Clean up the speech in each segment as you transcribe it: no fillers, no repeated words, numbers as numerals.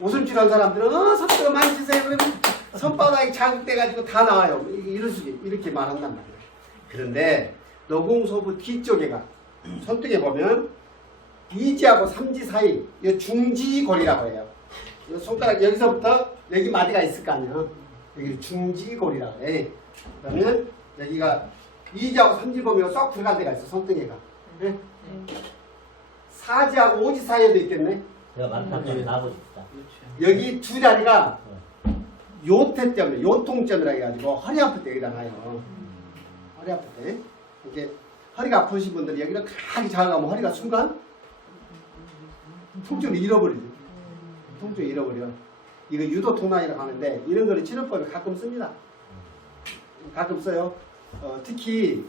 오줌질한 사람들은 손가락 많이 치세요. 그러면 손바닥이 자극돼가지고 다 나와요. 이렇게 말한단 말이에요. 그런데 노공소부 뒤쪽에가 손등에 보면 2지하고 3지 사이 이 중지골이라고 해요. 이 손가락 여기서부터 여기 마디가 있을 거 아니에요. 여기 중지골이라고 해. 그러면 여기가 2지하고 3지 보면 쏙 들어갈 데가 있어. 손등에가. 네? 4지하고 5지 사이에도 있겠네. 제가 만판점에 나와보십시다. 여기 두 자리가 요태점이에요. 요통점이라 해가지고 허리 아플 때 여기다 놔요. 허리 아플 때. 이게 허리가 아프신 분들이 여기를 가게 자극하면 허리가 순간 통증을 잃어버리죠. 통증을 잃어버려. 이거 유도통란이라고 하는데 이런 거를 치료법에 가끔 씁니다. 가끔 써요. 특히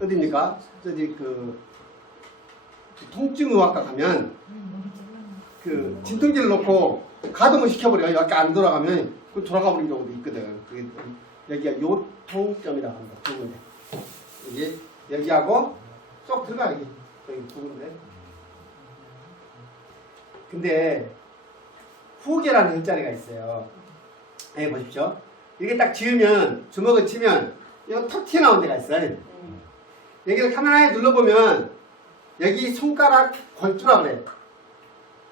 어디입니까? 저기 그 통증의학과 가면 그 진통제를 놓고 가동을 시켜버려요. 여기 안 돌아가면 그 돌아가버리는 경우도 있거든. 여기가 요통점이라고 합니다. 두 군데. 여기 여기하고 쏙 들어가 여기 두 군데. 근데 후계라는 혈자리가 있어요. 여기 보십시오. 이렇게 딱 지으면 주먹을 치면 이거 턱 튀어나온 데가 있어요. 여기를 가만히 눌러보면 여기 손가락 권투라 그래요.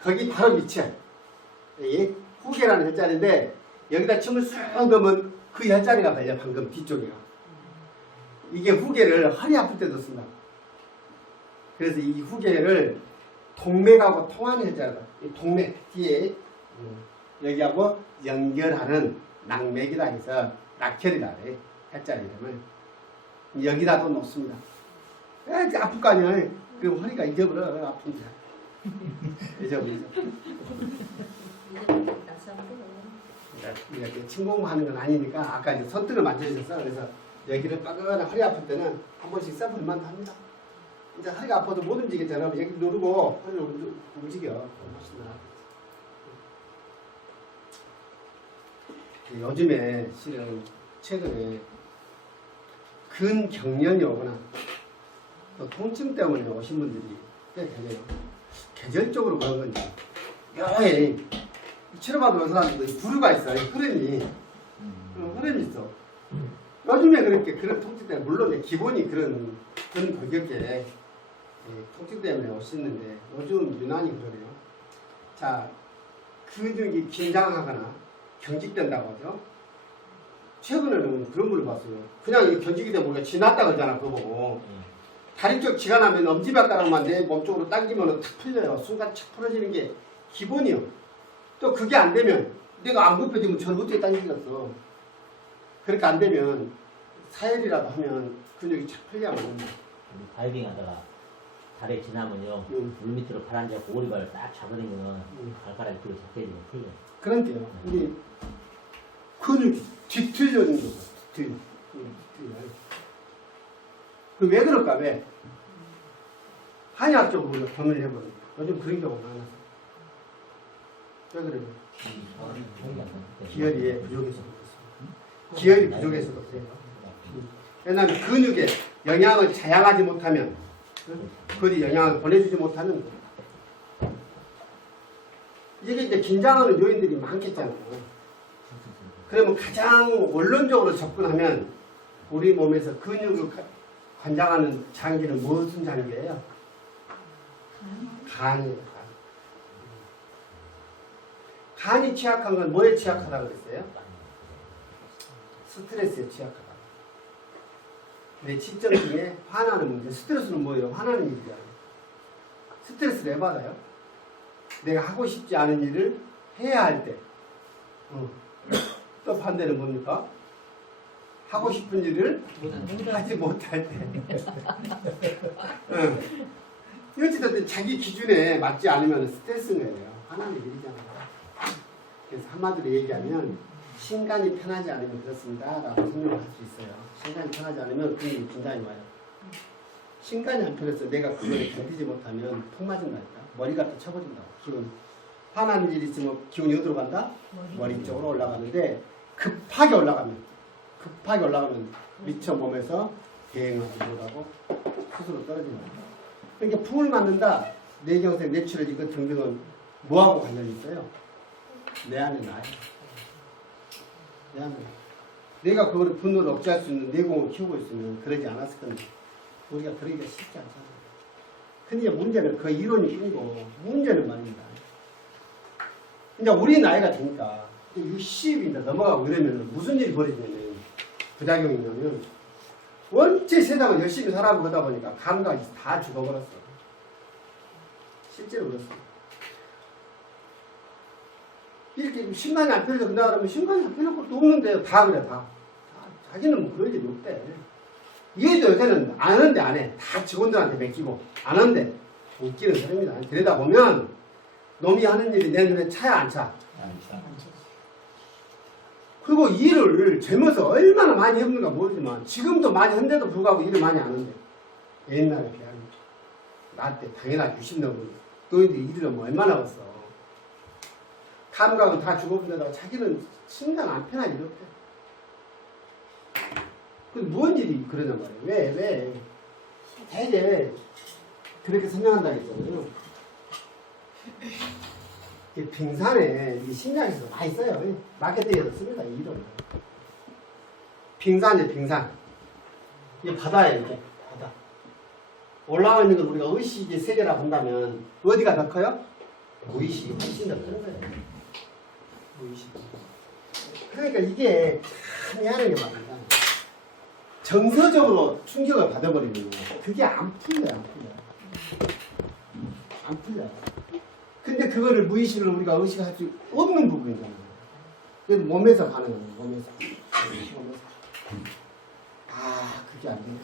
거기 바로 밑이야. 여기 후계라는 혈자리인데 여기다 침을 쑥 넣으면 그 혈자리가 걸려. 방금 뒤쪽이가. 이게 후계를 허리 아플 때도 쓴다. 그래서 이 후계를 동맥하고 통하는 혈자리다. 이 동맥 뒤에 여기하고 연결하는 낙맥이라 해서 낙혈이라 그래. 혈자리 이름을. 여기다도 놓습니다. 아플 거 아니야. 그럼 허리가 잊어버려. 아픈데. 잊어버리죠. 이렇게 침공하는 건 아니니까 아까 이제 손등을 만져주셔서 그래서 여기를 빠거나 허리 아플 때는 한 번씩 써볼만 합니다. 이제 허리가 아파도 못 움직이잖아요. 여기 누르고 허리를 움직여. 요즘에 실은 최근에 근경련이 오거나 또 통증 때문에 오신 분들이 꽤 되네요. 계절적으로 그런 건지 묘해 치료받으러 온 사람들도 부류가 있어요. 흐름이 있어. 요즘에 그렇게 그런 통증 때문에 물론 기본이 그런 가격에 통증 때문에 오시는데 요즘 유난히 그러네요. 자, 근육이 긴장하거나 경직된다고 하죠. 최근에는 그런 분을 봤어요. 그냥 경직이 되면 우리가 지났다 그러잖아. 그거 보고 다리 쪽 지가 나면 엄지발가락만 내 몸쪽으로 당기면 탁 풀려요. 순간 착 풀어지는 게 기본이요. 또 그게 안 되면 내가 안 굽혀지면 전 어떻게 당기겠어. 그렇게 안 되면 사열이라도 하면 근육이 착 풀려면 다이빙 하다가 다리에 지나면요 물 밑으로 발 앉아서 오리발을 딱 잡아당기면 발가락이 뒤로 잡혀지면 풀려요. 그러니까요. 이게 근육이 뒤틀려진 거죠. 그 왜 그럴까? 왜? 한의학 쪽으로 우리가 권을 해보는 요즘 그런 경우가 많아서. 왜 그래요? 기혈이 부족해서 그렇습니다. 기혈이 부족해서 그래요. 왜냐하면 근육에 영양을 자양하지 못하면 그리 영양을 보내주지 못하면 이게 이제 긴장하는 요인들이 많겠잖아요. 그러면 가장 원론적으로 접근하면 우리 몸에서 근육을 관장하는 장기는 무슨 장기예요? 간이에요. 간이 취약한 건 뭐에 취약하다고 그랬어요? 스트레스에 취약하다. 내 지점 중에 화나는 문제. 스트레스는 뭐예요? 화나는 일이잖아요. 스트레스를 왜 받아요? 내가 하고 싶지 않은 일을 해야 할 때. 또 반대는 뭡니까? 하고 싶은 일을 하지 못할 때. 어찌됐든 자기 기준에 맞지 않으면 스트레스인 거예요. 화나는 일이잖아요. 그래서 한마디로 얘기하면 신간이 편하지 않으면 그렇습니다 라고 설명을 할 수 있어요. 신간이 편하지 않으면 그게 긴장이 와요. 신간이 안 편해서 내가 그걸 견디지 못하면 통 맞은다니까. 머리가 또 쳐버린다고. 기운. 화나는 일이 있으면 기운이 어디로 간다? 머리 쪽으로 올라가는데 급하게 올라가면 미쳐 몸에서 대응하지 못하고 스스로 떨어진다. 그러니까 풍을 맞는다. 뇌경색, 뇌출혈 이거 등등은 뭐하고 관련이 있어요? 내 안에 나야. 내 안에. 내가 그걸 분노를 억제할 수 있는 내공을 키우고 있으면 그러지 않았을 건데 우리가 그러기가 쉽지 않잖아. 근데 문제는 그 이론이 뿐이고 문제는 말입니다. 이제 우리 나이가 되니까 60이 넘어가고 이러면 무슨 일이 벌어지냐면 부작용이 있냐면 원체 세상을 열심히 살아보다 보니까 감각이 다 죽어버렸어. 실제로 그렇습니다. 이렇게 심장이 안 펴져 그러다 그러면 심장이 안 펴놓고 또 없는데 다 그래 다. 자기는 뭐 그럴 일이 없대. 얘도 요새는 안 하는데 안 해. 다 직원들한테 맡기고 안 하는데 웃기는 소리입니다. 그러다 보면 놈이 하는 일이 내 눈에 차야 안 차? 그리고 일을 젊어서 얼마나 많이 해보는가 모르지만 지금도 많이 한데도 불구하고 일을 많이 안 한대. 옛날에 비하면 나 때 당연하게 60 넘은 너희들 일을 뭐 얼마나 했어. 감각은 다 죽어본데다가 자기는 심장 안 편하게 이렇대. 그 무슨 일이 그러냐 말이에요. 왜? 되게 그렇게 설명한다 했잖아요. 이 빙산에 이 심리학에서 많이 써요. 마케팅에서 씁니다. 이 이름. 빙산이에요. 빙산. 이 바다에 이렇게 바다. 올라와 있는 걸 우리가 의식의 세계라 본다면 어디가 더 커요? 무의식이 훨씬 더 큰 거예요. 무의식. 그러니까 이게 참 미안한 게 말입니다. 정서적으로 충격을 받아버리면 그게 안 풀려요. 안 풀려요. 근데 그거를 무의식을 우리가 의식할 수 없는 부분이잖아요. 그래서 몸에서 가는 거예요. 몸에서. 그게 안 돼요.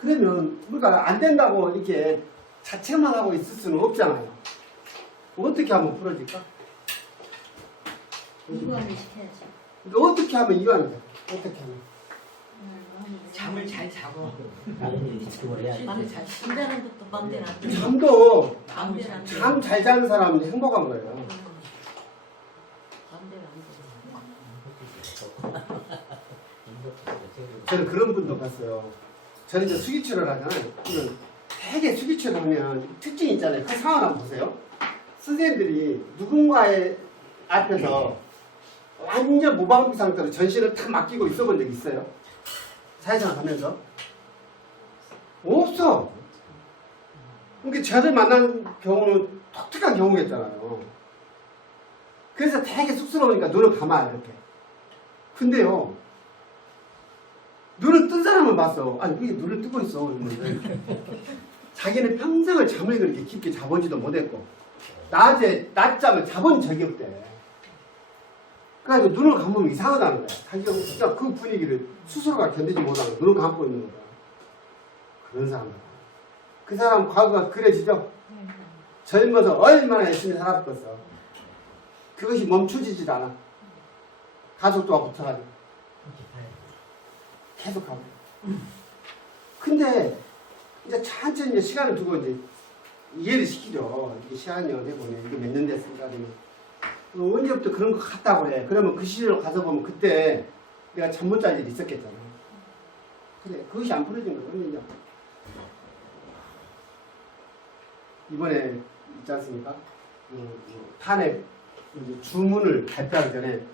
그러면 우리가 안 된다고 이렇게 자책만 하고 있을 수는 없잖아요. 어떻게 하면 풀어질까? 이거는 시켜야지. 그러니까 어떻게 하면 이완이 돼? 어떻게 하면? 잠을 잘 자고. 집중을 해야지. 밤에 잘 신다는 것도 맘대로 안 돼. 잠도 맘대로 안 돼. 잠 잘 자는 사람은 행복한 거예요. 맘대로 안 돼. 저는 그런 분도 봤어요. 저는 이제 수기치료를 하잖아요. 그러면 되게 수기치료를 하면 특징이 있잖아요. 그 상황을 한번 보세요. 선생님들이 누군가의 앞에서 완전 무방비 상태로 전신을 탁 맡기고 있어 본 적 있어요? 사회생활 하면서? 없어. 그러니까 저를 만난 경우는 독특한 경우겠잖아요. 그래서 되게 쑥스러우니까 눈을 감아요, 이렇게. 근데요, 눈을 뜬 사람은 봤어. 아니, 왜 눈을 뜨고 있어? 이러는데. 자기는 평생을 잠을 그렇게 깊게 자보지도 못했고, 낮잠을 자본 적이 없대. 그래서 눈을 감으면 이상하다는 거야. 자기가 진짜 그 분위기를 스스로가 견디지 못하고 눈을 감고 있는 거야. 그런 사람들. 그 사람 과거가 그려지죠? 젊어서 얼마나 열심히 살았겠어. 그것이 멈춰지질 않아. 가족도와 붙어가지고. 계속 가고. 근데, 이제 천천히 이제 시간을 두고 이제 이해를 시키죠. 이게 시간이 어디 보면 이게 몇 년 됐을까? 언제부터 그런 거 같다고 해. 그러면 그 시절로 가서 보면 그때 내가 잠 못 잘 일이 있었겠잖아. 그래, 그것이 안 풀어진 거야. 그러면 이제 이번에 있지 않습니까? 탄핵 주문을 발표하기 전에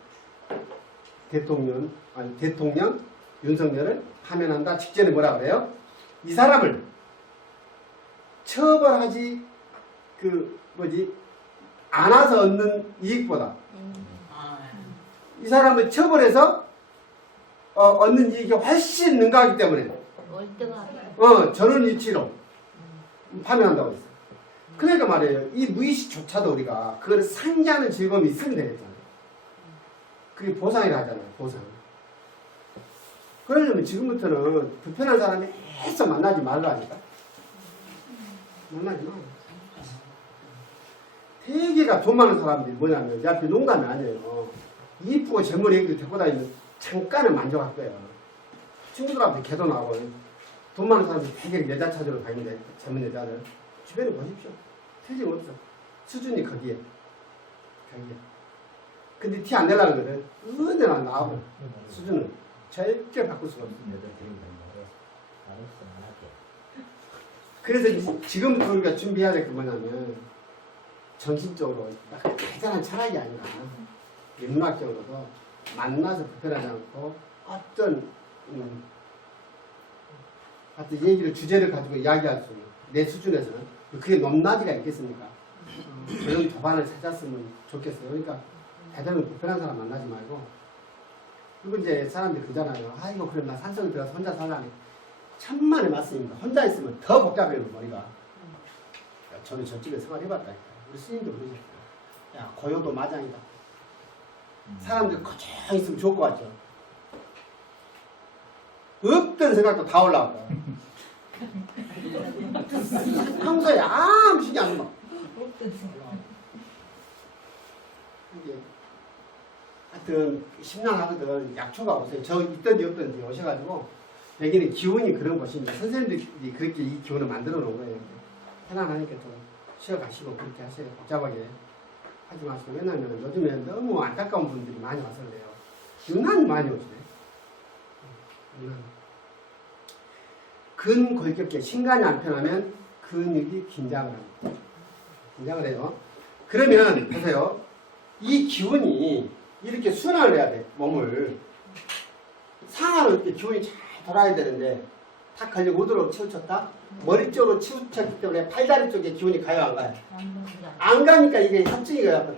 대통령 윤석열을 파면한다 직전에 뭐라 그래요? 이 사람을 처벌하지 안아서 얻는 이익보다 이 사람을 처벌해서 얻는 이익이 훨씬 능가하기 때문에 저런 이치로 파면한다고 했어요. 그러니까 말이에요. 이 무의식조차도 우리가 그걸 상기하는 즐거움이 있으면 되겠잖아요. 그게 보상이라 하잖아요. 보상. 그러려면 지금부터는 불편한 사람이 계속 만나지 말라니까. 만나지 마. 대개가 돈 많은 사람들이 뭐냐면, 내 앞에 농담이 아니에요. 이쁘고 젊은 애기들 데리고 다니면 잠깐은 만족할 거예요. 친구들한테 개도 나고, 돈 많은 사람들이 되게 여자 찾으러 다니는데, 젊은 여자들. 주변에 보십시오. 틀림없어. 수준이 거기에. 근데 티 안 내려는 거는 언제나 나하고 수준은 절대 바꿀 수가 없어요. 그래서 지금부터 우리가 준비해야 될 게 뭐냐면, 정신적으로 약간 대단한 철학이 아니라 인문학적으로도 만나서 불편하지 않고 어떤 하여튼 얘기를 주제를 가지고 이야기할 수 있는 내 수준에서는 그게 높낮이가 있겠습니까? 그런 도반을 찾았으면 좋겠어요. 그러니까 대단히 불편한 사람 만나지 말고 그리고 이제 사람들이 그러잖아요. 아이고 그래 나 산속에 들어가서 혼자 살라니 천만에 맞습니다. 혼자 있으면 더 복잡해요 머리가. 저는 저쪽에 생활해봤다니까. 우리 스님도 그러셨어요. 야 고요도 마장이다. 사람들 거쳐 있으면 좋을 것 같죠. 없던 생각도 다 올라와요. 평소에 아무 신경 안 나. 이게 하여튼 심란하거든. 약초가 오세요. 저 있던지 없던지 오셔가지고 여기는 기운이 그런 곳입니다. 선생님들이 그렇게 이 기운을 만들어 놓은 거예요. 편안하니까 좀 쉬어가시고 그렇게 하세요. 복잡하게 하지 마시고. 왜냐면 요즘에 너무 안타까운 분들이 많이 와서 그래요. 유난히 많이 오시네. 근골격계 신간이 안 편하면 근육이 긴장을 합니다. 긴장을 해요. 그러면 보세요. 이 기운이 이렇게 순환을 해야 돼. 몸을 상하로 이렇게 기운이 잘 돌아야 되는데 탁 걸리고 우드로 치우쳤다. 머리 쪽으로 치우쳤기 때문에 팔다리 쪽에 기운이 가요 안 가요? 안 가니까 이게 협증이가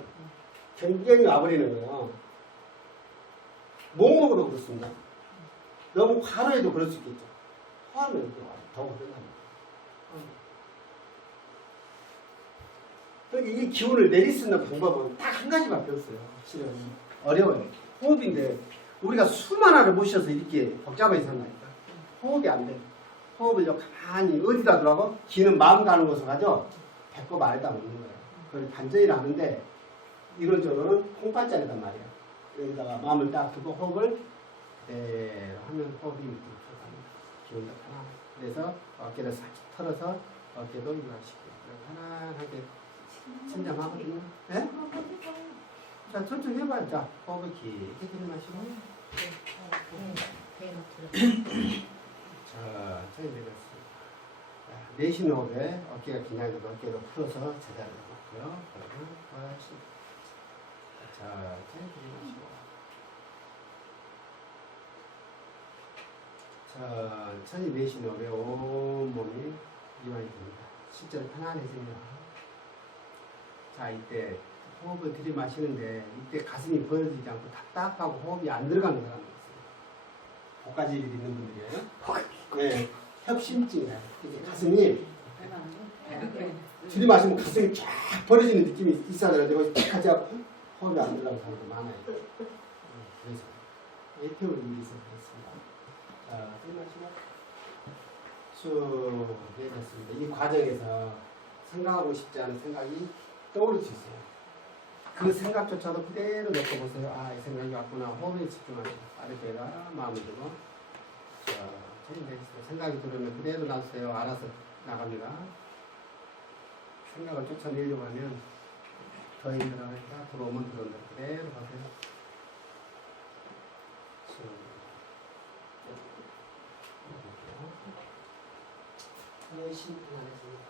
경경이 와버리는 거예요. 몸목으로 그렇습니다. 너무 과로해도 그럴 수 있겠죠. 화하면 더 그런답니다. 그러니까 이 기운을 내릴 수 있는 방법은 딱 한 가지밖에 없어요. 실은 어려워요. 호흡인데 우리가 숨 하나를 못 쉬어서 이렇게 복잡하게 산다니까. 호흡이 안 돼. 호흡을 가만히 어디다 두라고? 기는 마음 가는 곳으로 가죠. 배꼽 아래다 놓는 거예요. 그걸 반전이라 하는데 이론적으로는 콩팥자리단 말이에요. 여기다가 마음을 딱 두고 호흡을 그대로 하면 호흡이 밑으로 들어갑니다. 기운도 편안하게. 그래서 어깨를 살짝 털어서 어깨도 유화시키고 편안하게 침잠하거든요. 네? 자, 천천히 해봐요. 자, 호흡을 길게 들이마시고 자, 천천히 내렸습니다. 내쉬는 호흡에 어깨가 긴장돼도 어깨도 풀어서 제자리로 놓고요. 자, 천천히 들이마시고 천천히 내쉬는 호흡에 온몸이 이완이 됩니다. 실제로 편안해집니다. 자, 이때 호흡을 들이마시는데 이때 가슴이 벌어지지 않고 답답하고 호흡이 안 들어가는 사람이 있어요. 고가지를 있는 분들이에요. 네, 협심증이에요. 가슴이 들이마시면 가슴이 쫙 벌어지는 느낌이 있어가지고 딱 하지 않고 호흡이 안 들어가는 사람도 많아요. 그래서 에피오를 위해서 그렇습니다. 자, 들이마시고 쭉 내렸습니다. 이 과정에서 생각하고 싶지 않은 생각이 떠오를 수 있어요. 그 생각조차도 그대로 놓고 보세요. 아, 이 생각이 왔구나. 호흡에 집중하세요. 아랫배에다 마음을 두고. 자, 내리세요. 생각이 들으면 그대로 놔주세요. 알아서 나갑니다. 생각을 쫓아내려고 하면 더 힘들어하니까 들어오면 들어온다. 그대로 가세요. 열심히 하겠습니다.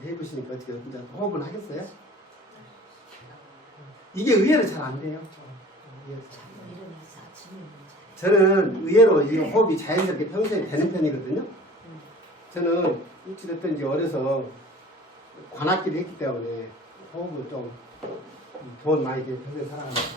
해보시니까 어떻게 혼자 호흡은 하겠어요? 이게 의외로 잘 안 돼요. 저는 의외로 이 호흡이 자연스럽게 평소에 되는 편이거든요. 저는 일찍부터 이제 어려서 관악기를 했기 때문에 호흡을 좀 돈 많이 들여 평소에 살아가면서